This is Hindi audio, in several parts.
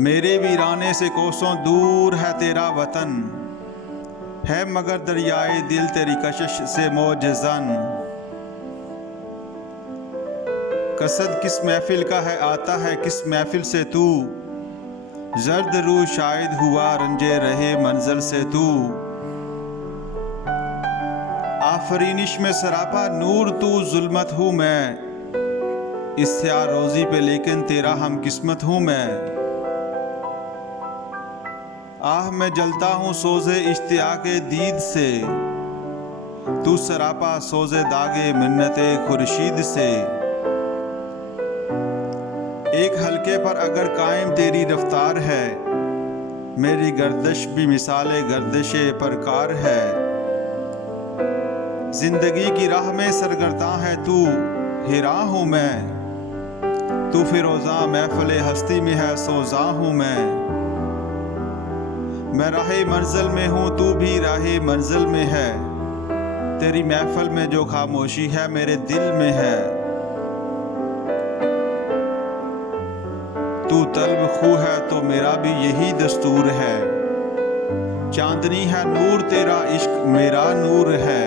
मेरे वीराने से कोसों दूर है तेरा वतन, है मगर दरियाए दिल तेरी कशिश से मौजज़न। कसद किस महफिल का है आता है किस महफिल से तू, जर्द रू शायद हुआ रंजे रहे मंजिल से तू। आफरीनिश में सरापा नूर तू जुल्मत हूँ मैं, इस्तिया रोज़ी पे लेकिन तेरा हम किस्मत हूँ मैं। आह मैं जलता हूँ सोज़े इश्तियाक़े दीद से, तू सरापा सोज़े दागे मिन्नते खुर्शीद से। एक हल्के पर अगर कायम तेरी रफ्तार है, मेरी गर्दिश भी मिसाले गर्दिशे परकार है। जिंदगी की राह में सरगर्दा है तू, हिरा हूँ मैं, तू फिरोज़ा महफ़िल हस्ती में है सोज़ा हूँ मैं राहे मंजिल में हूँ तू भी राहे मंजिल में है, तेरी महफ़िल में जो खामोशी है मेरे दिल में है। तू तलब खू है तो मेरा भी यही दस्तूर है, चांदनी है नूर तेरा इश्क मेरा नूर है।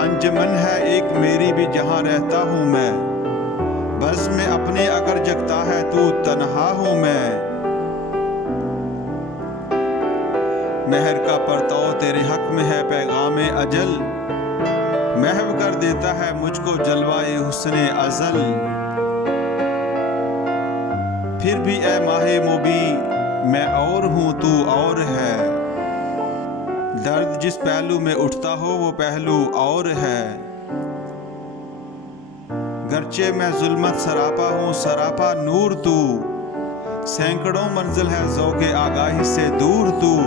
अंजमन है एक मेरी भी जहाँ रहता हूँ मैं, बस में अपने अगर जगता है तू तन्हा हूँ मैं। महर का परताव तेरे हक में है पैगामे अजल, महव कर देता है मुझको जलवाए हुस्ने अजल। फिर भी ए माहे मुबी मैं और हूँ तू और है, दर्द जिस पहलू में उठता हो वो पहलू और है। गर्चे मैं जुल्मत सरापा हूँ सरापा नूर तू, सैकड़ों मंजिल है ज़ौक़े आगाही से दूर तू।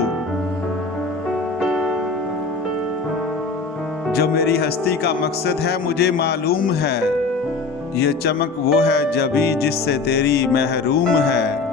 जो मेरी हस्ती का मकसद है मुझे मालूम है, ये चमक वो है जबी जिससे तेरी महरूम है।